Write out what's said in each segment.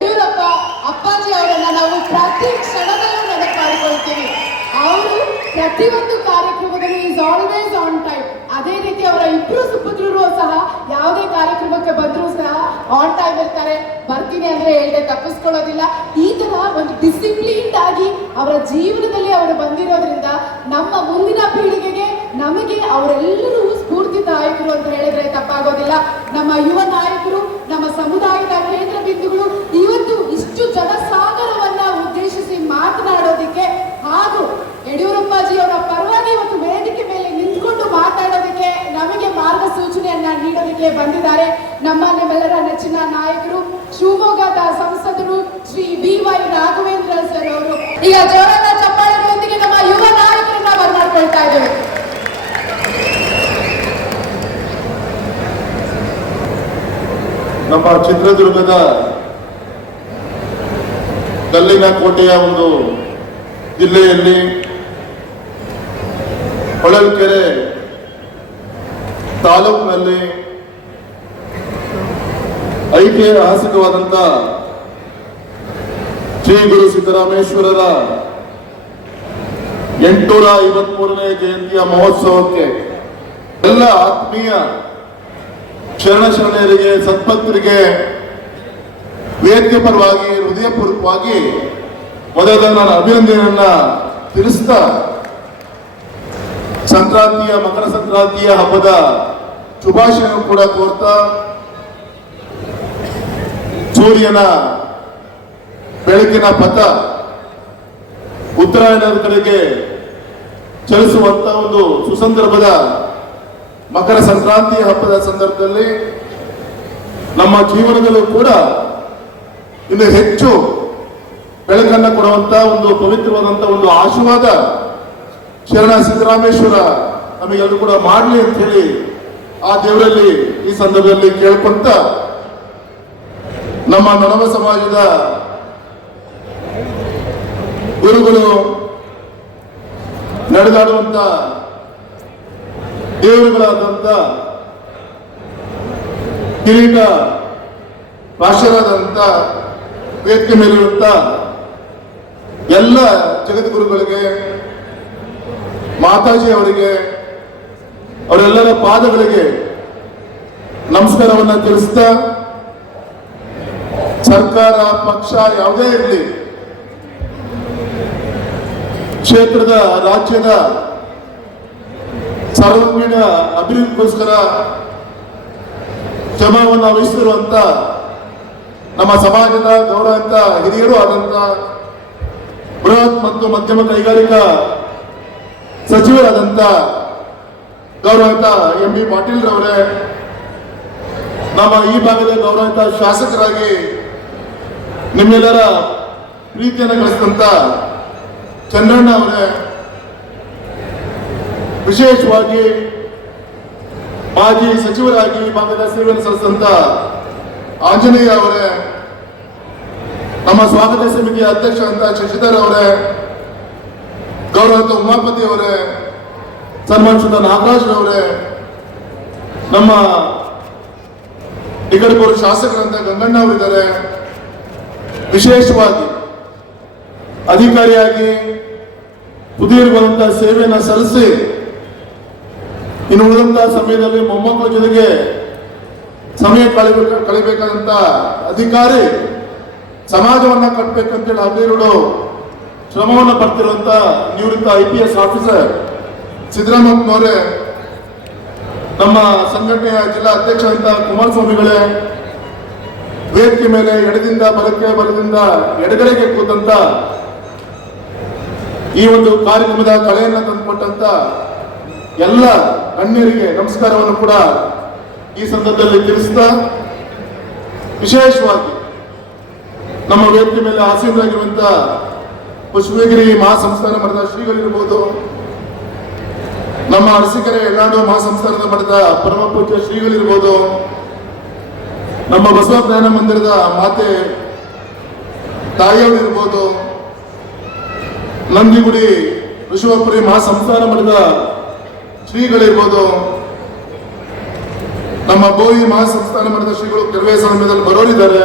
ಯಡಿಯೂರಪ್ಪ ಅಪ್ಪಾಜಿ ಅವರನ್ನ ನಾವು ಪ್ರತಿ ಕ್ಷಣದಲ್ಲೂ ನೆನಪು ಮಾಡಿಕೊಳ್ತೀವಿ. ಅವರು ಪ್ರತಿಯೊಂದು ಕಾರ್ಯಕ್ರಮದಲ್ಲಿ ಈಸ್ ಆಲ್ವೇಸ್ ಆನ್ ಟೈಮ್. ಅದೇ ರೀತಿ ಅವರ ಇಬ್ರು ಸುಪುತ್ರರು ಸಹ ಯಾವುದೇ ಕಾರ್ಯಕ್ರಮಕ್ಕೆ ಬಂದರೂ ಸಹ ಆನ್ ಟೈಮ್ ಇರ್ತಾರೆ. ಬರ್ತೀನಿ ಅಂದ್ರೆ ಹೇಳ್ದೆ ತಪ್ಪಿಸ್ಕೊಳ್ಳೋದಿಲ್ಲ. ಈ ತರ ಒಂದು ಡಿಸಿಪ್ಲಿನ್ಡ್ ಆಗಿ ಅವರ ಜೀವನದಲ್ಲಿ ಅವರು ಬಂದಿರೋದ್ರಿಂದ ನಮ್ಮ ಮುಂದಿನ ಪೀಳಿಗೆಗೆ ನಮಗೆ ಅವರೆಲ್ಲರೂ ಸ್ಫೂರ್ತಿದಾಯಕರು ಅಂತ ಹೇಳಿದ್ರೆ ತಪ್ಪಾಗೋದಿಲ್ಲ. ನಮ್ಮ ಯುವ ನಾಯಕರು, ನಮ್ಮ ಸಮುದಾಯದ ಕೇಂದ್ರ ಬಿಂದುಗಳು ಇವತ್ತು ಇಷ್ಟು ಜನಸಾಗರವನ್ನ ಉದ್ದೇಶಿಸಿ ಮಾತನಾಡೋದಿಕ್ಕೆ ಹಾಗೂ ಯಡಿಯೂರಪ್ಪಾಜಿ ಅವರ ಪರವಾಗಿ ಇವತ್ತು ವೇದಿಕೆ ಮೇಲೆ ನಿಂತ್ಕೊಂಡು ಮಾತಾಡೋದಕ್ಕೆ ನಮಗೆ ಮಾರ್ಗಸೂಚನೆಯನ್ನ ನೀಡೋದಕ್ಕೆ ಬಂದಿದ್ದಾರೆ ನಿಮ್ಮೆಲ್ಲರ ನೆಚ್ಚಿನ ನಾಯಕರು, ಶಿವಮೊಗ್ಗದ ಸಂಸದರು ಶ್ರೀ BY ರಾಘವೇಂದ್ರ ಸರ್ ಅವರು. ಈಗ ಜೋರಾದ ಚಪ್ಪಾಳೆಗಳೊಂದಿಗೆ ನಮ್ಮ ಯುವ ನಾಯಕರನ್ನ ಬರಮಾಡ್ಕೊಳ್ತಾ ಇದ್ದೇವೆ. ನಮ್ಮ ಚಿತ್ರದುರ್ಗದ ಕಲ್ಲಿನ ಕೋಟೆಯ ಒಂದು ಜಿಲ್ಲೆಯಲ್ಲಿ ಹೊಳಲ್ಕೆರೆ ತಾಲೂಕಿನಲ್ಲಿ ಐತಿಹಾಸಿಕವಾದಂಥ ಶ್ರೀ ಗುರು ಸಿದ್ದರಾಮೇಶ್ವರರ 853ನೇ ಜಯಂತಿಯ ಮಹೋತ್ಸವಕ್ಕೆ ಎಲ್ಲ ಆತ್ಮೀಯ ಶರಣರಿಗೆ, ಸದ್ಭಕ್ತರಿಗೆ ವೇದಿಕೆ ಪರವಾಗಿ ಹೃದಯಪೂರ್ವಕವಾಗಿ ಮೊದಲ ನಾನು ಅಭಿನಂದನೆಯನ್ನ ತಿಳಿಸ್ತಾ, ಮಕರ ಸಂಕ್ರಾಂತಿಯ ಹಬ್ಬದ ಶುಭಾಶಯ ಕೂಡ ಕೋರ್ತಾ, ಸೂರ್ಯನ ಬೆಳಕಿನ ಪಥ ಉತ್ತರಾಯಣದ ಕಡೆಗೆ ಚಲಿಸುವಂತ ಒಂದು ಸುಸಂದರ್ಭದ ಮಕರ ಸಂಕ್ರಾಂತಿ ಹಬ್ಬದ ಸಂದರ್ಭದಲ್ಲಿ ನಮ್ಮ ಜೀವನದಲ್ಲೂ ಕೂಡ ಇನ್ನು ಹೆಚ್ಚು ಬೆಳಕನ್ನು ಕೊಡುವಂತ ಒಂದು ಪವಿತ್ರವಾದಂತ ಒಂದು ಆಶೀರ್ವಾದ ಶರಣ ಸಿದ್ದರಾಮೇಶ್ವರ ನಮಗೆಲ್ಲರೂ ಕೂಡ ಮಾಡಲಿ ಅಂತ ಹೇಳಿ ಆ ದೇವರಲ್ಲಿ ಈ ಸಂದರ್ಭದಲ್ಲಿ ಕೇಳ್ಕೊಂತ, ನಮ್ಮ ನೊಣವ ಸಮಾಜದ ಗುರುಗಳು ನಡೆದಾಡುವಂತ ದೇವರುಗಳಾದಂತ ಕಿರೀಟ ಭಾಷರಾದಂತ ವೇದಿಕೆ ಮೇಲಿರುವಂತ ಎಲ್ಲ ಜಗದ್ಗುರುಗಳಿಗೆ, ಮಾತಾಜಿ ಅವರಿಗೆ, ಅವರೆಲ್ಲರ ಪಾದಗಳಿಗೆ ನಮಸ್ಕಾರವನ್ನ ತಿಳಿಸ್ತಾ, ಸರ್ಕಾರ ಪಕ್ಷ ಯಾವುದೇ ಇರಲಿ, ಕ್ಷೇತ್ರದ ರಾಜ್ಯದ ಸರ್ವಾಂಗೀಣ ಅಭಿವೃದ್ಧಿಗೋಸ್ಕರ ಶ್ರಮವನ್ನು ವಹಿಸಿರುವಂತ ನಮ್ಮ ಸಮಾಜದ ಗೌರವಂತ ಹಿರಿಯರು ಆದಂತ ಬೃಹತ್ ಮತ್ತು ಮಧ್ಯಮ ಕೈಗಾರಿಕಾ ಸಚಿವರಾದಂತ ಗೌರವಂತ MB ಪಾಟೀಲ್ ರವರೇ, ನಮ್ಮ ಈ ಭಾಗದ ಗೌರವಂತ ಶಾಸಕರಾಗಿ ನಿಮ್ಮೆಲ್ಲರ ಪ್ರೀತಿಯನ್ನು ಗಳಿಸಿದಂತ ಚಂದ್ರಣ್ಣ ಅವರೇ, ವಿಶೇಷವಾಗಿ ಮಾಜಿ ಸಚಿವರಾಗಿ ಭಾಗದ ಸೇವೆಯನ್ನು ಸಲ್ಲಿಸಿದಂತ ಆಂಜನೇಯ ಅವರೇ, ನಮ್ಮ ಸ್ವಾಗತ ಸಮಿತಿಯ ಅಧ್ಯಕ್ಷ ಅಂತ ಶಶಿಧರ್ ಅವರೇ, ಗೌರವಂತ ಉಮಾಪತಿ ಅವರೇ, ಸನ್ಮಾನಿಸಿದ ನಾಗರಾಜ್ ಅವರೇ, ನಮ್ಮ ನಿಗಡಪುರ ಶಾಸಕರಂತ ಗಂಗಣ್ಣ ಅವರಿದ್ದಾರೆ, ವಿಶೇಷವಾಗಿ ಅಧಿಕಾರಿಯಾಗಿ ಸುದೀರ್ಘವಾದಂತಹ ಸೇವೆಯನ್ನು ಸಲ್ಲಿಸಿ ಇನ್ನು ಉಳಿದಂತಹ ಸಮಯದಲ್ಲಿ ಮೊಮ್ಮಕ್ಕಳ ಜೊತೆಗೆ ಸಮಯ ಕಳಿಬೇಕಾದಂತ ಅಧಿಕಾರಿ ಸಮಾಜವನ್ನ ಕಟ್ಟಬೇಕಂತೇಳಿ ಹದಿನೇಳು ಶ್ರಮವನ್ನು ಪಡ್ತಿರುವಂತ ನಿವೃತ್ತ IPS ಆಫೀಸರ್ ಸಿದ್ದರಾಮಯ್ಯನವರೇ, ನಮ್ಮ ಸಂಘಟನೆಯ ಜಿಲ್ಲಾ ಅಧ್ಯಕ್ಷ ಅಂತ ಕುಮಾರಸ್ವಾಮಿಗಳೇ, ವೇದಿಕೆ ಮೇಲೆ ಎಡದಿಂದ ಬಲಕ್ಕೆ ಬಲದಿಂದ ಎಡಗಡೆಗೆ ಕೂತಂತ ಈ ಒಂದು ಕಾರ್ಯಕ್ರಮದ ಕಳೆಯನ್ನು ತಂದುಕೊಟ್ಟಂತ ಎಲ್ಲ ಗಣ್ಯರಿಗೆ ನಮಸ್ಕಾರವನ್ನು ಕೂಡ ಈ ಸಂದರ್ಭದಲ್ಲಿ ತಿಳಿಸ್ತಾ, ವಿಶೇಷವಾಗಿ ನಮ್ಮ ವೇದಿಕೆ ಮೇಲೆ ಆಸೀನರಾಗಿರುವಂತ ಪುಷ್ಪಗಿರಿ ಮಹಾಸಂಸ್ಥಾನ ಮಠದ ಶ್ರೀಗಳಿರ್ಬೋದು, ನಮ್ಮ ಅರಸೀಕೆರೆ ಯಲ್ಲಾಡು ಮಹಾಸಂಸ್ಥಾನದ ಮಠದ ಪರಮ ಪೂಜ್ಯ ಶ್ರೀಗಳಿರ್ಬೋದು, ನಮ್ಮ ಬಸವ ಜ್ಞಾನ ಮಂದಿರದ ಮಾತೆ ತಾಯಿಯವರಿರ್ಬೋದು, ನಂದಿಗುಡಿ ಋಷಭಪುರಿ ಮಹಾಸಂಸ್ಥಾನ ಮಠದ ಶ್ರೀಗಳಿರ್ಬೋದು, ನಮ್ಮ ಬೋಯಿ ಮಹಾಸಂಸ್ಥಾನ ಮಠದ ಶ್ರೀಗಳು ಕೆಲವೇ ಸಮಯದಲ್ಲಿ ಬರೋರಿದ್ದಾರೆ.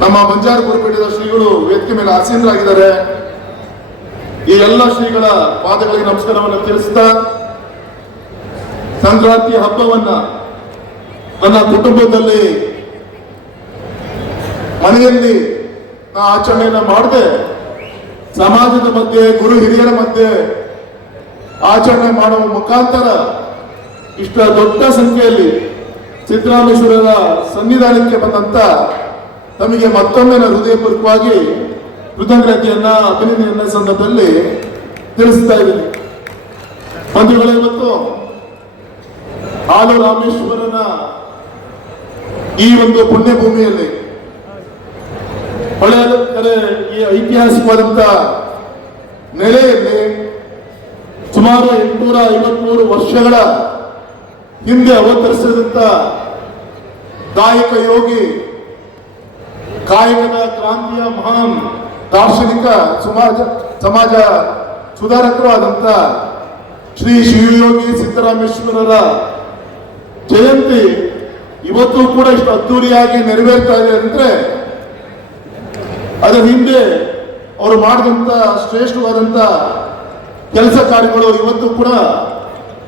ನಮ್ಮ ಬಂಜಾರ ಗುರುಪೀಠದ ಶ್ರೀಗಳು ವೇದಿಕೆ ಮೇಲೆ ಆಸೀನರಾಗಿದ್ದಾರೆ. ಈ ಎಲ್ಲ ಶ್ರೀಗಳ ಪಾದಗಳಿಗೆ ನಮಸ್ಕಾರವನ್ನು ತಿಳಿಸ್ತಾ ಸಂಕ್ರಾಂತಿ ಹಬ್ಬವನ್ನ ನನ್ನ ಕುಟುಂಬದಲ್ಲಿ ಮನೆಯಲ್ಲಿ ನಾ ಆಚರಣೆಯನ್ನ ಮಾಡದೆ ಸಮಾಜದ ಮಧ್ಯೆ ಗುರು ಹಿರಿಯರ ಮಧ್ಯೆ ಆಚರಣೆ ಮಾಡುವ ಮುಖಾಂತರ ಇಷ್ಟ ದೊಡ್ಡ ಸಂಖ್ಯೆಯಲ್ಲಿ ಸಿದ್ದರಾಮೇಶ್ವರರ ಸನ್ನಿಧಾನಕ್ಕೆ ಬಂದಂತ ತಮಗೆ ಮತ್ತೊಮ್ಮೆ ನಾನು ಹೃದಯಪೂರ್ವಕವಾಗಿ ಕೃತಜ್ಞತೆಯನ್ನ ಅಭಿನಂದನೆಯನ್ನ ಸಂದರ್ಭದಲ್ಲಿ ತಿಳಿಸ್ತಾ ಇದ್ದೀನಿ. ಬಂಧುಗಳೇ, ಇವತ್ತು ಆಲು ರಾಮೇಶ್ವರನ ಈ ಒಂದು ಪುಣ್ಯ ಭೂಮಿಯಲ್ಲಿ ಹೊಳೆಯರೆ ಈ ಐತಿಹಾಸಿಕವಾದಂತ ನೆಲೆಯಲ್ಲಿ ಸುಮಾರು 853 ವರ್ಷಗಳ ಹಿಂದೆ ಅವತರಿಸಿದಂತ ಗಾಯಕ ಯೋಗಿ, ಕಾಯಕದ ಕ್ರಾಂತಿಯ ಮಹಾನ್ ದಾರ್ಶನಿಕ, ಸಮಾಜ ಸುಧಾರಕರು ಆದಂತ ಶ್ರೀ ಶಿವಯೋಗಿ ಸಿದ್ದರಾಮೇಶ್ವರರ ಜಯಂತಿ ಇವತ್ತು ಕೂಡ ಇಷ್ಟು ಅದ್ದೂರಿಯಾಗಿ ನೆರವೇರ್ತಾ ಇದೆ ಅಂದ್ರೆ ಅದರ ಹಿಂದೆ ಅವರು ಮಾಡಿದಂತ ಶ್ರೇಷ್ಠವಾದಂತ ಕೆಲಸ ಕಾರ್ಯಗಳು ಇವತ್ತು ಕೂಡ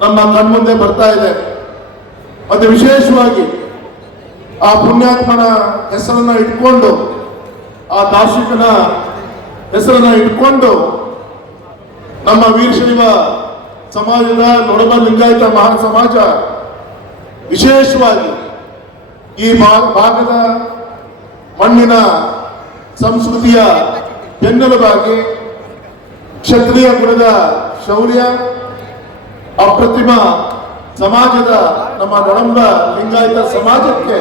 ನಮ್ಮ ಕಣ್ಮುಂದೆ ಬರ್ತಾ ಇದೆ. ಮತ್ತೆ ವಿಶೇಷವಾಗಿ ಆ ಪುಣ್ಯಾತ್ಮನ ಹೆಸರನ್ನ ಇಟ್ಕೊಂಡು, ಆ ದಾರ್ಶನಿಕನ ಹೆಸರನ್ನ ಇಟ್ಕೊಂಡು ನಮ್ಮ ವೀರಶೈವ ಸಮಾಜದ ನೊಡಮ ಲಿಂಗಾಯತ ಮಹಾ ಸಮಾಜ ವಿಶೇಷವಾಗಿ ಈ ಭಾಗದ ಮಣ್ಣಿನ ಸಂಸ್ಕೃತಿಯ ಬೆನ್ನೆಲುಬಾಗಿ ಕ್ಷತ್ರಿಯ ಕುಲದ ಶೌರ್ಯ, ಅಪ್ರತಿಮ ಸಮಾಜದ ನಮ್ಮ ನೊಡಂಬ ಲಿಂಗಾಯತ ಸಮಾಜಕ್ಕೆ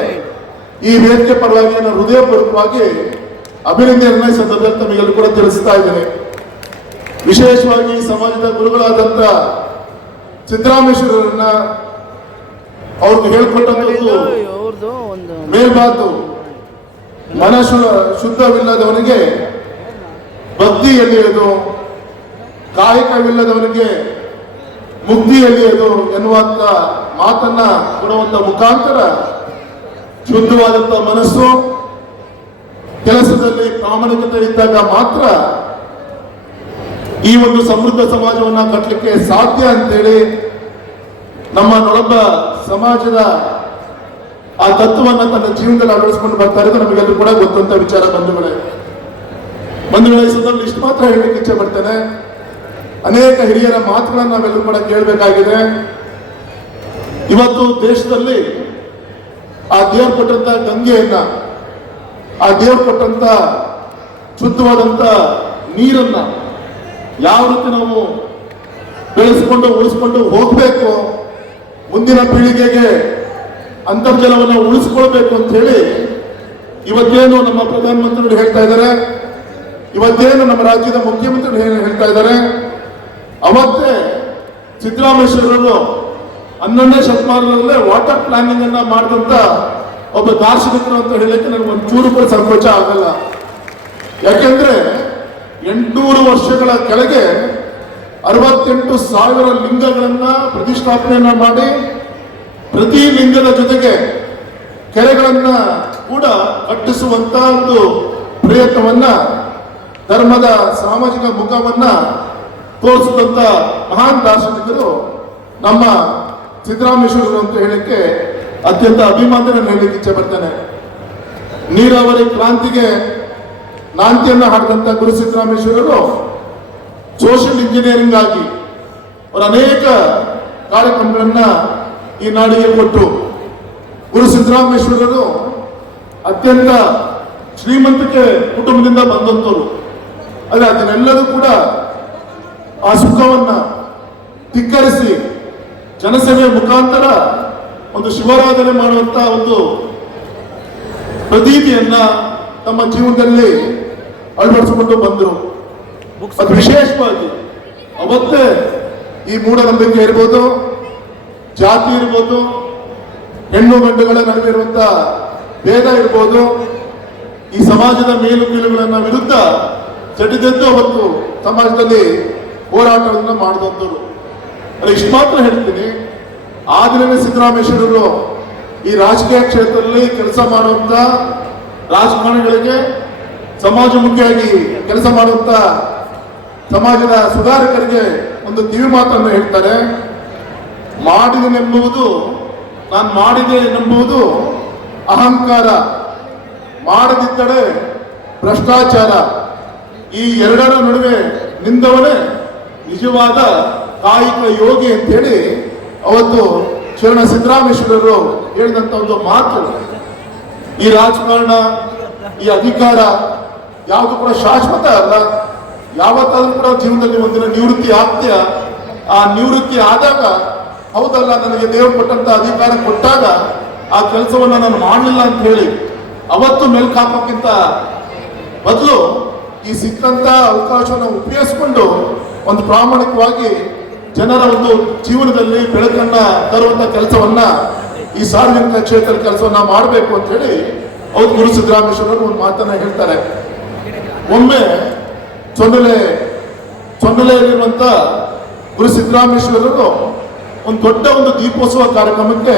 ಈ ವೇದಿಕೆ ಪರವಾಗಿ ನಾನು ಹೃದಯಪೂರ್ವಕವಾಗಿ ಅಭಿನಂದನೆ ಸಂದರ್ಭದಲ್ಲಿ ತಮಗೆಲ್ಲರೂ ಕೂಡ ತಿಳಿಸ್ತಾ ಇದ್ದೇನೆ. ವಿಶೇಷವಾಗಿ ಈ ಸಮಾಜದ ಗುರುಗಳಾದಂತ ಸಿದ್ದರಾಮೇಶ್ವರರನ್ನ ಅವ್ರಿಗೆ ಹೇಳ್ಕೊಟ್ಟಂತದ್ದು ಮೇಲ್ಮಾತು, ಮನಸ್ಸು ಶುದ್ಧವಿಲ್ಲದವನಿಗೆ ಭಕ್ತಿ ಎಲ್ಲಿಯದು, ಕಾಯಕವಿಲ್ಲದವನಿಗೆ ಮುಕ್ತಿ ಎಲ್ಲಿಯದು ಎನ್ನುವಂತ ಮಾತನ್ನ ಕೊಡುವಂತ ಮುಖಾಂತರ ಶುದ್ಧವಾದಂತ ಮನಸ್ಸು, ಕೆಲಸದಲ್ಲಿ ಪ್ರಾಮಾಣಿಕತೆ ಇದ್ದಾಗ ಮಾತ್ರ ಈ ಒಂದು ಸಮೃದ್ಧ ಸಮಾಜವನ್ನ ಕಟ್ಟಲಿಕ್ಕೆ ಸಾಧ್ಯ ಅಂತೇಳಿ ನಮ್ಮ ನೊಡಂಬ ಸಮಾಜದ ಆ ತತ್ವವನ್ನ ತನ್ನ ಜೀವನದಲ್ಲಿ ಅಳವಡಿಸಿಕೊಂಡು ಬರ್ತಾ ಇರೋದು ನಮಗೆಲ್ಲರೂ ಕೂಡ ಗೊತ್ತಂತ ವಿಚಾರ. ಬಂಧುಗಳೇ, ಈ ಸಂದರ್ಭದಲ್ಲಿ ಇಷ್ಟು ಮಾತ್ರ ಹೇಳಲಿಕ್ಕೆ ಇಚ್ಛೆ ಪಡ್ತೇನೆ. ಅನೇಕ ಹಿರಿಯರ ಮಾತುಗಳನ್ನು ನಾವೆಲ್ಲರೂ ಕೂಡ ಕೇಳಬೇಕಾಗಿದೆ. ಇವತ್ತು ದೇಶದಲ್ಲಿ ಆ ದೇವರು ಕೊಟ್ಟಂತ ಗಂಗೆಯನ್ನ, ಆ ದೇವರು ಕೊಟ್ಟಂತ ಶುದ್ಧವಾದಂತ ನೀರನ್ನ ಯಾವ ರೀತಿ ನಾವು ಬೆಳೆಸ್ಕೊಂಡು ಉಳಿಸ್ಕೊಂಡು ಹೋಗ್ಬೇಕು, ಮುಂದಿನ ಪೀಳಿಗೆಗೆ ಅಂತರ್ಜಲವನ್ನು ಉಳಿಸ್ಕೊಳ್ಬೇಕು ಅಂತ ಹೇಳಿ ಇವತ್ತೇನು ನಮ್ಮ ಪ್ರಧಾನಮಂತ್ರಿಗಳು ಹೇಳ್ತಾ ಇದ್ದಾರೆ, ಇವತ್ತೇನು ನಮ್ಮ ರಾಜ್ಯದ ಮುಖ್ಯಮಂತ್ರಿಗಳು ಹೇಳ್ತಾ ಇದ್ದಾರೆ, ಅವತ್ತೇ ಸಿದ್ದರಾಮೇಶ್ವರರು 11ನೇ ಶತಮಾನದಲ್ಲೇ ವಾಟರ್ ಪ್ಲಾನಿಂಗ್ ಅನ್ನ ಮಾಡಿದಂತ ಒಬ್ಬ ದಾರ್ಶನಿಕರು ಅಂತ ಹೇಳಲಿಕ್ಕೆ ನನಗೆ ಒಂಚೂರು ಕೂಡ ಸಂಕೋಚ ಆಗಲ್ಲ. ಯಾಕೆಂದ್ರೆ 800 ವರ್ಷಗಳ ಕೆಳಗೆ 68,000 ಲಿಂಗಗಳನ್ನ ಪ್ರತಿಷ್ಠಾಪನೆಯನ್ನ ಮಾಡಿ ಪ್ರತಿ ಲಿಂಗದ ಜೊತೆಗೆ ಕೆರೆಗಳನ್ನ ಕೂಡ ಕಟ್ಟಿಸುವಂತ ಒಂದು ಪ್ರಯತ್ನವನ್ನ, ಧರ್ಮದ ಸಾಮಾಜಿಕ ಮುಖವನ್ನ ತೋರಿಸಿದಂತ ಮಹಾನ್ ದಾರ್ಶನಿಕರು ನಮ್ಮ ಸಿದ್ದರಾಮೇಶ್ವರರು ಅಂತ ಹೇಳಕ್ಕೆ ಅತ್ಯಂತ ಅಭಿಮಾನ ಹೇಳಲಿಕ್ಕೆ ಇಚ್ಛೆ ಪಡ್ತೇನೆ. ನೀರಾವರಿ ಕ್ರಾಂತಿಗೆ ನಾಂತಿಯನ್ನ ಹಾಡಿದಂತ ಗುರು ಸಿದ್ದರಾಮೇಶ್ವರರು ಸೋಷಿಯಲ್ ಇಂಜಿನಿಯರಿಂಗ್ ಆಗಿ ಅವರ ಅನೇಕ ಕಾರ್ಯಕ್ರಮಗಳನ್ನ ಈ ನಾಡಿಗೆ ಕೊಟ್ಟು, ಗುರು ಸಿದ್ದರಾಮೇಶ್ವರರು ಅತ್ಯಂತ ಶ್ರೀಮಂತಿಕೆ ಕುಟುಂಬದಿಂದ ಬಂದಂತವರು. ಆದರೆ ಅದನ್ನೆಲ್ಲರೂ ಕೂಡ ಆ ಸುಖವನ್ನ ಧಿಕ್ಕರಿಸಿ ಜನಸೇವೆ ಮುಖಾಂತರ ಒಂದು ಶಿವಾರಾಧನೆ ಮಾಡುವಂತ ಒಂದು ಪ್ರತೀತಿಯನ್ನ ತಮ್ಮ ಜೀವನದಲ್ಲಿ ಅಳವಡಿಸಿಕೊಂಡು ಬಂದರು. ಅದು ವಿಶೇಷವಾಗಿ ಅವತ್ತೇ ಈ ಮೂಢನಂಬಿಕೆ ಇರ್ಬೋದು, ಜಾತಿ ಇರ್ಬೋದು, ಹೆಣ್ಣು ಗಂಡುಗಳ ನಡುವೆ ಇರುವಂತ ಭೇದ ಇರ್ಬೋದು, ಈ ಸಮಾಜದ ಮೇಲು ಕೀಳುಗಳನ್ನ ವಿರುದ್ಧ ಚಟಿದೆದ್ದು ಅವತ್ತು ಸಮಾಜದಲ್ಲಿ ಹೋರಾಟವನ್ನು ಮಾಡಿದಂಥವ್ರು. ಇಷ್ಟು ಮಾತ್ರ ಹೇಳ್ತೀನಿ, ಆ ದಿನವೇ ಸಿದ್ದರಾಮೇಶ್ವರರು ಈ ರಾಜಕೀಯ ಕ್ಷೇತ್ರದಲ್ಲಿ ಕೆಲಸ ಮಾಡುವಂತ ರಾಜಕಾರಣಿಗಳಿಗೆ ಸಮಾಜಮುಖಿಯಾಗಿ ಕೆಲಸ ಮಾಡುವಂತ ಸಮಾಜದ ಸುಧಾರಕರಿಗೆ ಒಂದು ಕಿವಿ ಮಾತನ್ನು ಹೇಳ್ತಾರೆ. ಮಾಡಿದೆನೆಂಬುದು, ನಾನು ಮಾಡಿದೆ ಎಂಬುದು ಅಹಂಕಾರ, ಮಾಡದಿದ್ದರೆ ಭ್ರಷ್ಟಾಚಾರ. ಈ ಎರಡರ ನಡುವೆ ನಿಂದವನೇ ನಿಜವಾದ ಕಾಯಿಕ ಯೋಗಿ ಅಂತೇಳಿ ಅವತ್ತು ಶರಣ ಸಿದ್ದರಾಮೇಶ್ವರರು ಹೇಳಿದಂತ ಒಂದು ಮಾತು. ಈ ರಾಜಕಾರಣ, ಈ ಅಧಿಕಾರ ಯಾವುದು ಕೂಡ ಶಾಶ್ವತ ಅಲ್ಲ. ಯಾವತ್ತಾದ್ರೂ ಕೂಡ ಜೀವನದಲ್ಲಿ ಒಂದಿನ ನಿವೃತ್ತಿ ಆಗ್ತೀಯ. ಆ ನಿವೃತ್ತಿ ಆದಾಗ ಹೌದಲ್ಲ, ನನಗೆ ದೇವರು ಕೊಟ್ಟಂತ ಅಧಿಕಾರ ಕೊಟ್ಟಾಗ ಆ ಕೆಲಸವನ್ನ ನಾನು ಮಾಡಲಿಲ್ಲ ಅಂತ ಹೇಳಿ ಅವತ್ತು ಮೆಲ್ಕು ಹಾಕೋಕ್ಕಿಂತ ಬದಲು ಈ ಸಿಕ್ಕಂತ ಅವಕಾಶವನ್ನು ಉಪಯೋಗಿಸಿಕೊಂಡು ಒಂದು ಪ್ರಾಮಾಣಿಕವಾಗಿ ಜನರ ಒಂದು ಜೀವನದಲ್ಲಿ ಬೆಳಕನ್ನ ತರುವಂತ ಕೆಲಸವನ್ನ ಈ ಸಾರ್ವಜನಿಕ ಕ್ಷೇತ್ರದ ಕೆಲಸವನ್ನ ಮಾಡಬೇಕು ಅಂತ ಹೇಳಿ ಅವ್ರು ಗುರು ಸಿದ್ದರಾಮೇಶ್ವರರು ಒಂದು ಮಾತನ್ನ ಹೇಳ್ತಾರೆ. ಒಮ್ಮೆ ಚೊನ್ನಲೆಯಲ್ಲಿರುವಂತ ಗುರು ಸಿದ್ದರಾಮೇಶ್ವರರು ಒಂದು ದೊಡ್ಡ ಒಂದು ದೀಪೋತ್ಸವ ಕಾರ್ಯಕ್ರಮಕ್ಕೆ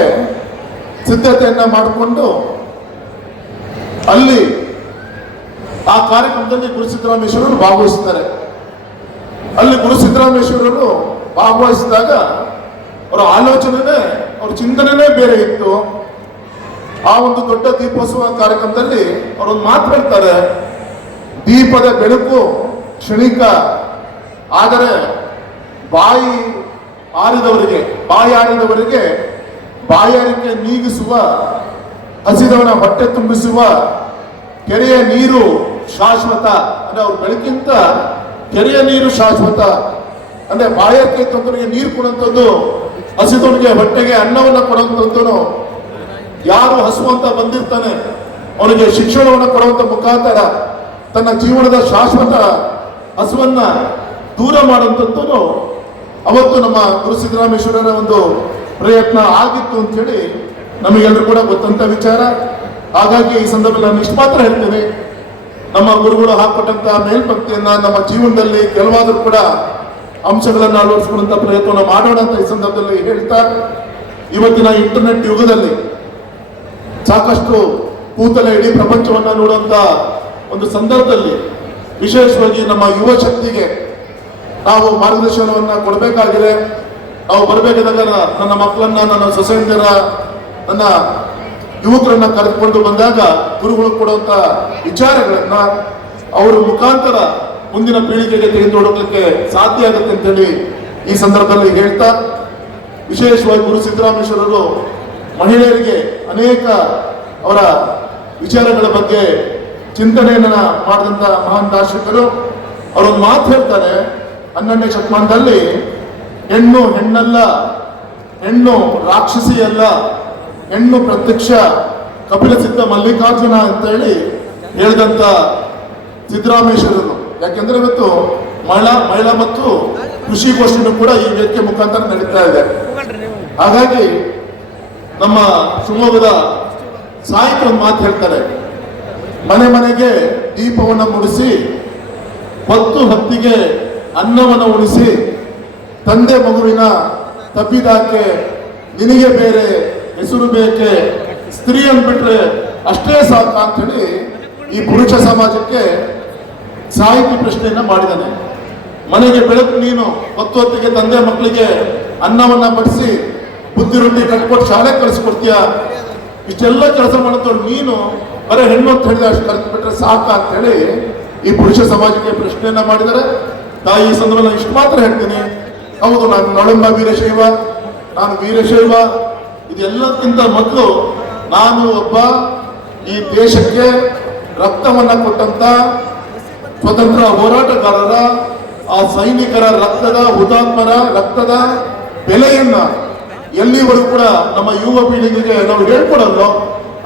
ಸಿದ್ಧತೆಯನ್ನ ಮಾಡಿಕೊಂಡು ಅಲ್ಲಿ ಆ ಕಾರ್ಯಕ್ರಮದಲ್ಲಿ ಗುರು ಸಿದ್ದರಾಮೇಶ್ವರರು ಭಾಗವಹಿಸ್ತಾರೆ. ಅಲ್ಲಿ ಗುರು ಸಿದ್ದರಾಮೇಶ್ವರರು ಭಾಗವಹಿಸಿದಾಗ ಅವರ ಆಲೋಚನೆನೇ, ಅವ್ರ ಚಿಂತನೆನೇ ಬೇರೆ ಇತ್ತು. ಆ ಒಂದು ದೊಡ್ಡ ದೀಪೋತ್ಸವ ಕಾರ್ಯಕ್ರಮದಲ್ಲಿ ಅವರೊಂದು ಮಾತಾಡ್ತಾರೆ, ದೀಪದ ಬೆಳಕು ಕ್ಷಣಿಕ, ಆದರೆ ಬಾಯಿ ಆರಿದವರಿಗೆ ಬಾಯಾರಿಕೆ ನೀಗಿಸುವ, ಹಸಿದವನ ಹೊಟ್ಟೆ ತುಂಬಿಸುವ ಕೆರೆಯ ನೀರು ಶಾಶ್ವತ. ಅಂದ್ರೆ ಅವ್ರ ಬೆಳಕಿಂತ ಕೆರೆಯ ನೀರು ಶಾಶ್ವತ. ಅಂದ್ರೆ ಬಾಯಾರಿಕೆ ತೊಂದರೆಗೆ ನೀರು ಕೊಡುವಂಥದ್ದು, ಹಸಿದವನಿಗೆ ಹೊಟ್ಟೆಗೆ ಅನ್ನವನ್ನ ಕೊಡುವಂಥದ್ದು. ಯಾರು ಹಸು ಅಂತ ಬಂದಿರ್ತಾನೆ ಅವನಿಗೆ ಶಿಕ್ಷಣವನ್ನು ಕೊಡುವಂತ ಮುಖಾಂತರ ತನ್ನ ಜೀವನದ ಶಾಶ್ವತ ಹಸುವನ್ನ ದೂರ ಮಾಡುವಂಥದ್ದು ಅವತ್ತು ನಮ್ಮ ಗುರು ಸಿದ್ದರಾಮೇಶ್ವರರ ಒಂದು ಪ್ರಯತ್ನ ಆಗಿತ್ತು ಅಂತ ಹೇಳಿ ನಮಗೆಲ್ಲರೂ ಕೂಡ ಗೊತ್ತಂತ ವಿಚಾರ. ಹಾಗಾಗಿ ಈ ಸಂದರ್ಭದಲ್ಲಿ ನಾನು ಇಷ್ಟು ಮಾತ್ರ ಹೇಳ್ತೇನೆ, ನಮ್ಮ ಗುರುಗಳು ಹಾಕೊಟ್ಟಂತ ಮೇಲ್ಪಂಕ್ತಿಯನ್ನ ನಮ್ಮ ಜೀವನದಲ್ಲಿ ಕೆಲವಾದ್ರೂ ಕೂಡ ಅಂಶಗಳನ್ನು ಅಳವಡಿಸಿಕೊಳ್ಳುವಂತ ಪ್ರಯತ್ನವನ್ನು ಮಾಡೋಣ ಅಂತ ಈ ಸಂದರ್ಭದಲ್ಲಿ ಹೇಳ್ತಾ, ಇವತ್ತಿನ ಇಂಟರ್ನೆಟ್ ಯುಗದಲ್ಲಿ ಸಾಕಷ್ಟು ಕೂತಲೇ ಇಡೀ ಪ್ರಪಂಚವನ್ನ ನೋಡುವಂತ ಒಂದು ಸಂದರ್ಭದಲ್ಲಿ ವಿಶೇಷವಾಗಿ ನಮ್ಮ ಯುವ ಶಕ್ತಿಗೆ ನಾವು ಮಾರ್ಗದರ್ಶನವನ್ನ ಕೊಡಬೇಕಾಗಿದೆ. ನಾವು ಬರಬೇಕಾದಾಗ ನನ್ನ ಮಕ್ಕಳನ್ನ, ನನ್ನ ಸೊಸೈಟಿಯರ, ನನ್ನ ಯುವಕರನ್ನ ಕರೆದುಕೊಂಡು ಬಂದಾಗ ಗುರುಗಳು ಕೊಡುವಂತ ವಿಚಾರಗಳನ್ನ ಅವರ ಮುಖಾಂತರ ಮುಂದಿನ ಪೀಳಿಗೆಗೆ ತೆಗೆದುಕೊಳ್ಳಲಿಕ್ಕೆ ಸಾಧ್ಯ ಆಗುತ್ತೆ ಅಂತೇಳಿ ಈ ಸಂದರ್ಭದಲ್ಲಿ ಹೇಳ್ತಾ, ವಿಶೇಷವಾಗಿ ಗುರು ಸಿದ್ದರಾಮೇಶ್ವರರು ಮಹಿಳೆಯರಿಗೆ ಅನೇಕ ಅವರ ವಿಚಾರಗಳ ಬಗ್ಗೆ ಚಿಂತನೆಯನ್ನ ಮಾಡಿದಂತ ಮಹಾನ್ ದಾರ್ಶನಿಕರು. ಅವರೊಂದು ಮಾತು ಹೇಳ್ತಾರೆ, 12ನೇ ಶತಮಾನದಲ್ಲಿ ಹೆಣ್ಣು ಹೆಣ್ಣಲ್ಲ, ಹೆಣ್ಣು ರಾಕ್ಷಸಿ ಅಲ್ಲ, ಹೆಣ್ಣು ಪ್ರತ್ಯಕ್ಷ ಕಪಿಲ ಸಿದ್ಧ ಮಲ್ಲಿಕಾರ್ಜುನ ಅಂತ ಹೇಳಿ ಹೇಳಿದಂತ ಸಿದ್ದರಾಮೇಶ್ವರರು. ಯಾಕೆಂದ್ರೆ ಇವತ್ತು ಮಹಿಳಾ ಮತ್ತು ಕೃಷಿಗೋಷ್ಠಿನೂ ಕೂಡ ಈ ವೇದಿಕೆ ಮುಖಾಂತರ ನಡೀತಾ ಇದೆ. ಹಾಗಾಗಿ ನಮ್ಮ ಶಿವಮೊಗ್ಗದ ಸಾಹಿತ್ಯ ಒಂದು ಮಾತು ಹೇಳ್ತಾರೆ, ಮನೆ ಮನೆಗೆ ದೀಪವನ್ನು ಮುಡಿಸಿ, ಹೊತ್ತು ಹೊತ್ತಿಗೆ ಅನ್ನವನ್ನು ಉಣಿಸಿ, ತಂದೆ ಮಗುವಿನ ತಪ್ಪಿದಾಕೆ ನಿನಗೆ ಬೇರೆ ಹೆಸರು ಬೇಕೆ, ಸ್ತ್ರೀಯನ್ನು ಬಿಟ್ರೆ ಅಷ್ಟೇ ಸಾಕ ಅಂತ ಹೇಳಿ ಈ ಪುರುಷ ಸಮಾಜಕ್ಕೆ ಸಾಹಿತ್ಯ ಪ್ರಶ್ನೆಯನ್ನ ಮಾಡಿದ್ದಾನೆ. ಮನೆಗೆ ಬೆಳಕು ನೀನು, ಹೊತ್ತು ತಂದೆ ಮಕ್ಕಳಿಗೆ ಅನ್ನವನ್ನ ಬಡಿಸಿ ಬುದ್ಧಿ ರೊಟ್ಟಿ ಕಟ್ಕೊಟ್ಟು ಶಾಲೆ ಕಳಿಸ್ಕೊಡ್ತೀಯ, ಇಷ್ಟೆಲ್ಲ ಕೆಲಸ ಮಾಡುತ್ತೋ ನೀನು ಬರೀ ಹೆಣ್ಣು ಅಂತ ಹೇಳಿದ್ರೆ ಅಷ್ಟು ಕಲಿತು ಬಿಟ್ರೆ ಸಾಕ ಅಂತ ಹೇಳಿ ಈ ಪುರುಷ ಸಮಾಜಕ್ಕೆ ಪ್ರಶ್ನೆಯನ್ನ ಮಾಡಿದರೆ. ತಾಯಿ ಈ ಸಂದರ್ಭದಲ್ಲಿ ಇಷ್ಟು ಮಾತ್ರ ಹೇಳ್ತೀನಿ, ಹೌದು ನಾನು ನೊಳಂಬ ವೀರಶೈವ, ನಾನು ವೀರಶೈವ, ಇದೆಲ್ಲಕ್ಕಿಂತ ಮೊದಲು ನಾನು ಒಬ್ಬ ಈ ದೇಶಕ್ಕೆ ರಕ್ತವನ್ನ ಕೊಟ್ಟಂತ ಸ್ವತಂತ್ರ ಹೋರಾಟಗಾರರ, ಆ ಸೈನಿಕರ ರಕ್ತದ, ಹುತಾತ್ಮರ ರಕ್ತದ ಬೆಲೆಯನ್ನ ಎಲ್ಲಿವರೆಗೂ ಕೂಡ ನಮ್ಮ ಯುವ ಪೀಳಿಗೆಗೆ ನಾವು ಹೇಳ್ಕೊಡೋದು,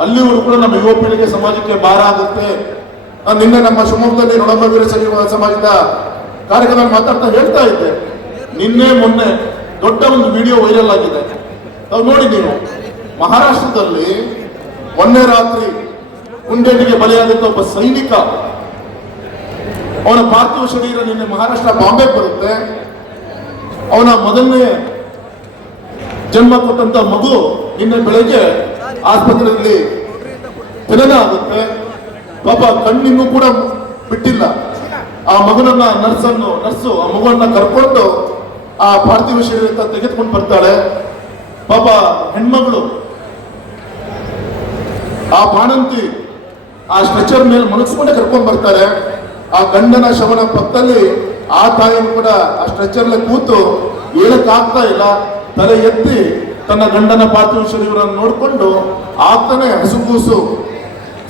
ಅಲ್ಲಿವರೆಗೂ ಕೂಡ ನಮ್ಮ ಯುವ ಪೀಳಿಗೆ ಸಮಾಜಕ್ಕೆ ಭಾರ ಆಗುತ್ತೆ. ನಾನು ನಿನ್ನೆ ನಮ್ಮ ಶಿವಮೊಗ್ಗದಲ್ಲಿ ನೊಳಂಬ ವೀರಶೈವ ಸಮಾಜದ ಕಾರ್ಯಕ್ರಮ ಮಾತಾಡ್ತಾ ಹೇಳ್ತಾ ಇದ್ದೆ. ನಿನ್ನೆ ಮೊನ್ನೆ ದೊಡ್ಡ ಒಂದು ವಿಡಿಯೋ ವೈರಲ್ ಆಗಿದೆ, ನಾವು ನೋಡಿ. ನೀವು ಮಹಾರಾಷ್ಟ್ರದಲ್ಲಿ ಮೊನ್ನೆ ರಾತ್ರಿ ಗುಂಡೇಟಿಗೆ ಬಲಿಯಾದಂತ ಒಬ್ಬ ಸೈನಿಕ, ಅವನ ಪಾರ್ಥಿವ ಶರೀರ ನಿನ್ನೆ ಮಹಾರಾಷ್ಟ್ರ ಬಾಂಬೆ ಬರುತ್ತೆ. ಅವನ ಮೊದಲನೇ ಜನ್ಮ ಕೊಟ್ಟಂತ ಮಗು ನಿನ್ನೆ ಬೆಳಗ್ಗೆ ಆಸ್ಪತ್ರೆಯಲ್ಲಿ ಜನನ ಆಗುತ್ತೆ. ಪಾಪ ಕಣ್ಣಿನ್ನೂ ಕೂಡ ಬಿಟ್ಟಿಲ್ಲ. ಆ ಮಗುನನ್ನ ನರ್ಸು ಆ ಮಗುವನ್ನ ಕರ್ಕೊಂಡು ಆ ಪಾರ್ಥಿವ ಶರೀರ ತೆಗೆದುಕೊಂಡು ಬರ್ತಾಳೆ. ಪಾಪ ಹೆಣ್ಮಗಳು ಆ ಬಾಣಂತಿ ಆ ಸ್ಟ್ರೆಚರ್ ಮೇಲೆ ಮನಸ್ಕೊಂಡೆ ಕರ್ಕೊಂಡ್ ಬರ್ತಾರೆ. ಆ ಗಂಡನ ಶವನ ಪಕ್ಕದಲ್ಲಿ ಆ ತಾಯಿಯನ್ನು ಕೂಡ ಆ ಸ್ಟ್ರೆಚರ್ ಕೂತು ಹೇಳಕ್ ಆಗ್ತಾ ಇಲ್ಲ. ತಲೆ ಎತ್ತಿ ತನ್ನ ಗಂಡನ ಪಾರ್ಥಿವ ಶರೀರವನ್ನು ನೋಡಿಕೊಂಡು ಆಗ್ತಾನೆ ಹಸುಗೂಸು,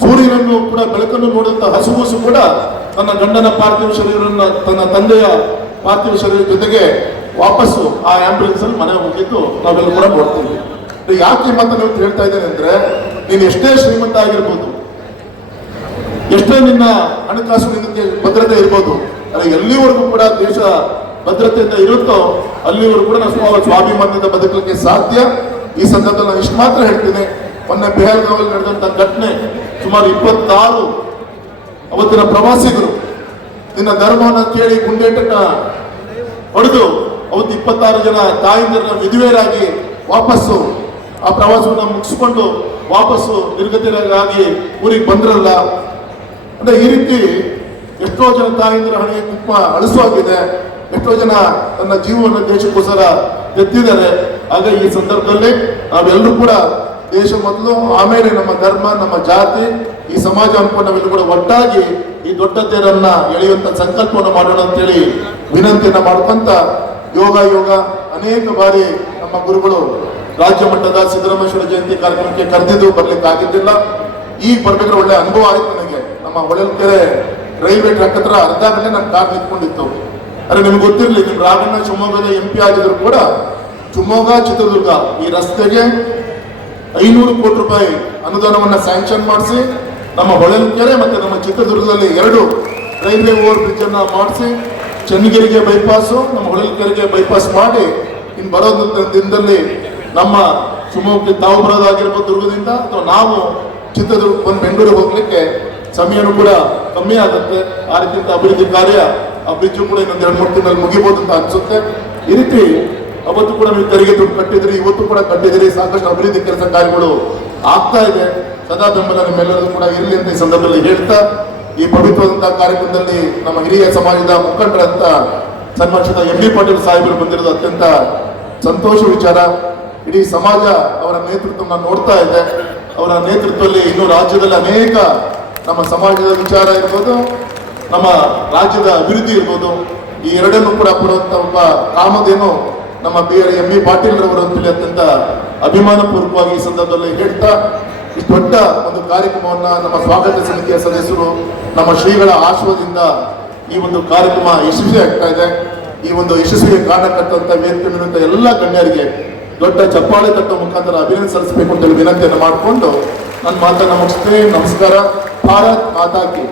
ಸೂರ್ಯನನ್ನು ಕೂಡ ಬೆಳಕನ್ನು ನೋಡುವಂತ ಹಸುಗೂಸು ಕೂಡ ತನ್ನ ಗಂಡನ ಪಾರ್ಥಿವ ಶರೀರನ್ನ ತನ್ನ ತಂದೆಯ ಪಾರ್ಥಿವ ಶರೀರ ಜೊತೆಗೆ ವಾಪಸ್ಸು ಆ ಆಂಬ್ಯುಲೆನ್ಸ್ ಅಲ್ಲಿ ಮನೆ ಹೋಗಿದ್ದು ನಾವೆಲ್ಲ ಕೂಡ ನೋಡ್ತೀವಿ. ಯಾಕೆ ಮಾತನ್ನು ಇವತ್ತು ಹೇಳ್ತಾ ಇದ್ದೇನೆ ಅಂದ್ರೆ, ನೀನು ಎಷ್ಟೇ ಶ್ರೀಮಂತ ಆಗಿರ್ಬೋದು, ಎಷ್ಟೇ ನಿನ್ನ ಹಣಕಾಸು ನಿನಗೆ ಭದ್ರತೆ ಇರ್ಬೋದು, ಆದರೆ ಎಲ್ಲಿವರೆಗೂ ಕೂಡ ದೇಶ ಭದ್ರತೆಯಿಂದ ಇರುತ್ತೋ ಅಲ್ಲಿವರೆಗೂ ಕೂಡ ನಾವು ಸ್ವಾಭಿಮಾನದಿಂದ ಬದುಕಲಿಕ್ಕೆ ಸಾಧ್ಯ. ಈ ಸಂದರ್ಭದಲ್ಲಿ ನಾನು ಇಷ್ಟು ಮಾತ್ರ ಹೇಳ್ತೀನಿ. ಮೊನ್ನೆ ಬೆಹಲ್ಗಾವಲ್ಲಿ ನಡೆದಂತ ಘಟನೆ, ಸುಮಾರು 26 ಅವತ್ತಿನ ಪ್ರವಾಸಿಗರು ನಿನ್ನ ಧರ್ಮವನ್ನು ಕೇಳಿ ಗುಂಡೇಟನ್ನ ಹೊಡೆದು ಅವತ್ತು 26 ಜನ ತಾಯಿಂದರನ್ನ ವಿಧವೆಯರಾಗಿ ವಾಪಸ್ಸು ಆ ಪ್ರವಾಸವನ್ನು ಮುಗಿಸ್ಕೊಂಡು ವಾಪಸ್ಸು ನಿರ್ಗತಿಯರಾಗಿ ಊರಿಗೆ ಬಂದ್ರಲ್ಲ. ಅಂದ್ರೆ ಈ ರೀತಿ ಎಷ್ಟೋ ಜನ ತಾಯಿಂದರ ಹಣೆಗೆ ಕುಂಕುಮ ಅಳಿಸುವಾಗಿದೆ. ಎಷ್ಟೋ ಜನ ತನ್ನ ಜೀವವನ್ನು ದೇಶಕ್ಕೋಸ್ಕರ ಎತ್ತಿದ್ದಾರೆ. ಆಗ ಈ ಸಂದರ್ಭದಲ್ಲಿ ನಾವೆಲ್ಲರೂ ಕೂಡ ದೇಶ ಮೊದಲು, ಆಮೇಲೆ ನಮ್ಮ ಧರ್ಮ, ನಮ್ಮ ಜಾತಿ, ಈ ಸಮಾಜ ಅನ್ಕೊಂಡು ನಾವೆಲ್ಲರೂ ಕೂಡ ಒಟ್ಟಾಗಿ ಈ ದೊಡ್ಡ ತೇರನ್ನ ಎಳೆಯುವಂತ ಸಂಕಲ್ಪವನ್ನು ಮಾಡೋಣ ಅಂತೇಳಿ ವಿನಂತಿಯನ್ನ ಮಾಡ್ಕೊಂತ ಯೋಗ ಅನೇಕ ಬಾರಿ ನಮ್ಮ ಗುರುಗಳು ರಾಜ್ಯ ಮಟ್ಟದ ಸಿದ್ದರಾಮೇಶ್ವರ ಜಯಂತಿ ಕಾರ್ಯಕ್ರಮಕ್ಕೆ ಕರೆದಿದ್ದು ಬರ್ಲಿಕ್ಕೆ ಆಗಿದ್ದಿಲ್ಲ. ಈಗ ಬರ್ಬೇಕಾದ್ರೆ ಒಳ್ಳೆ ಅನುಭವ ಆಯ್ತು ನನಗೆ. ನಮ್ಮ ಹೊಳಲ್ಕೆರೆ ರೈಲ್ವೆ ಟ್ರ್ಯಾಕ್ ಹತ್ರ ಅರ್ಧ ಗಂಟೆ ನನ್ನ ಕಾರ್ ನಿಂತ್ಕೊಂಡಿತ್ತು. ಅರೆ ನಿಮ್ಗೆ ಗೊತ್ತಿರಲಿ, ನಿಮ್ ರಾಘಣ್ಣ ಶಿವಮೊಗ್ಗದ MP ಆಗಿದ್ರು ಕೂಡ ಶಿವಮೊಗ್ಗ ಚಿತ್ರದುರ್ಗ ಈ ರಸ್ತೆಗೆ 500 ಕೋಟಿ ರೂಪಾಯಿ ಅನುದಾನವನ್ನ ಸ್ಯಾಂಕ್ಷನ್ ಮಾಡಿಸಿ ನಮ್ಮ ಹೊಳಲ್ಕೆರೆ ಮತ್ತೆ ನಮ್ಮ ಚಿತ್ರದುರ್ಗದಲ್ಲಿ 2 ರೈಲ್ವೆ ಓವರ್ ಬ್ರಿಡ್ಜ್ ಅನ್ನ ಮಾಡಿಸಿ ಚನ್ನಗಿರಿಗೆ ಬೈಪಾಸು, ನಮ್ಮ ಹೊಳಲ್ಕೆರೆಗೆ ಬೈಪಾಸ್ ಮಾಡಿ ಇನ್ನು ಬರೋ ದಿನದಲ್ಲಿ ನಮ್ಮ ಶಿವಮೊಗ್ಗಕ್ಕೆ ತಾವು ಬರೋದಾಗಿರ್ಬೋದು ದುರ್ಗದಿಂದ, ಅಥವಾ ನಾವು ಚಿತ್ರದುರ್ಗ ಬಂದು ಬೆಂಗಳೂರಿಗೆ ಹೋಗ್ಲಿಕ್ಕೆ ಸಮಯನೂ ಕೂಡ ಕಮ್ಮಿ ಆಗುತ್ತೆ. ಆ ರೀತಿಯಿಂದ ಅಭಿವೃದ್ಧಿ ಕಾರ್ಯ ಆ ಬ್ರಿಡ್ಜು ಕೂಡ ಇನ್ನೊಂದು 2-3 ತಿಂಗಳಲ್ಲಿ ಮುಗಿಬಹುದು ಅಂತ ಅನ್ಸುತ್ತೆ. ಈ ರೀತಿ ಅವತ್ತು ಕೂಡ ನೀವು ತೆರಿಗೆ ದುಡ್ಡು ಕಟ್ಟಿದ್ರಿ, ಇವತ್ತು ಕೂಡ ಕಟ್ಟಿದಿರಿ. ಸಾಕಷ್ಟು ಅಭಿವೃದ್ಧಿ ಕೆಲಸ ಕಾರ್ಯಗಳು ಆಗ್ತಾ ಇದೆ. ಸದಾ ಬೆಂಬಲ ನಿಮ್ಮೆಲ್ಲರೂ ಕೂಡ ಇರಲಿ ಅಂತ ಈ ಸಂದರ್ಭದಲ್ಲಿ ಹೇಳ್ತಾ, ಈ ಪವಿತ್ರವಾದಂತಹ ಕಾರ್ಯಕ್ರಮದಲ್ಲಿ ನಮ್ಮ ಹಿರಿಯ ಸಮಾಜದ ಮುಖಂಡರಂತ ಸನ್ಮಾನಿಸಿದ MB ಪಾಟೀಲ್ ಸಾಹೇಬರು ಬಂದಿರೋದು ಅತ್ಯಂತ ಸಂತೋಷ ವಿಚಾರ. ಇಡೀ ಸಮಾಜ ಅವರ ನೇತೃತ್ವವನ್ನು ನೋಡ್ತಾ ಇದೆ. ಅವರ ನೇತೃತ್ವದಲ್ಲಿ ಇನ್ನು ರಾಜ್ಯದಲ್ಲಿ ಅನೇಕ ನಮ್ಮ ಸಮಾಜದ ವಿಚಾರ ಇರ್ಬೋದು, ನಮ್ಮ ರಾಜ್ಯದ ಅಭಿವೃದ್ಧಿ ಇರ್ಬೋದು, ಈ ಎರಡನ್ನೂ ಕೂಡ ಕೊಡುವಂತ ಒಬ್ಬ ಕಾಮಧೇನು ನಮ್ಮ MB ಪಾಟೀಲ್ ರವರು ಅಂತೇಳಿ ಅತ್ಯಂತ ಅಭಿಮಾನ ಪೂರ್ವಕವಾಗಿ ಈ ಸಂದರ್ಭದಲ್ಲಿ ಹೇಳ್ತಾ, ಇಷ್ಟು ದೊಡ್ಡ ಒಂದು ಕಾರ್ಯಕ್ರಮವನ್ನ ನಮ್ಮ ಸ್ವಾಗತ ಸಮಿತಿಯ ಸದಸ್ಯರು ನಮ್ಮ ಶ್ರೀಗಳ ಆಶ್ರಯದಿಂದ ಈ ಒಂದು ಕಾರ್ಯಕ್ರಮ ಯಶಸ್ವಿ ಆಗ್ತಾ ಇದೆ. ಈ ಒಂದು ಯಶಸ್ವಿಗೆ ಕಾರಣಕರ್ತಂತ ವೇದಿಕೆ ಮೇಲಿರುವಂತ ಎಲ್ಲ ಗಣ್ಯರಿಗೆ ದೊಡ್ಡ ಚಪ್ಪಾಳೆ ತಟ್ಟುವ ಮುಖಾಂತರ ಅಭಿನಂದನೆ ಸಲ್ಲಿಸಬೇಕು ಅಂತ ವಿನಂತಿಯನ್ನು ಮಾಡಿಕೊಂಡು ನನ್ನ ಮಾತನ್ನು ಮುಗಿಸ್ತೇನೆ. ನಮಸ್ಕಾರ. ಭಾರತ್ ಮಾತಾ ಕಿ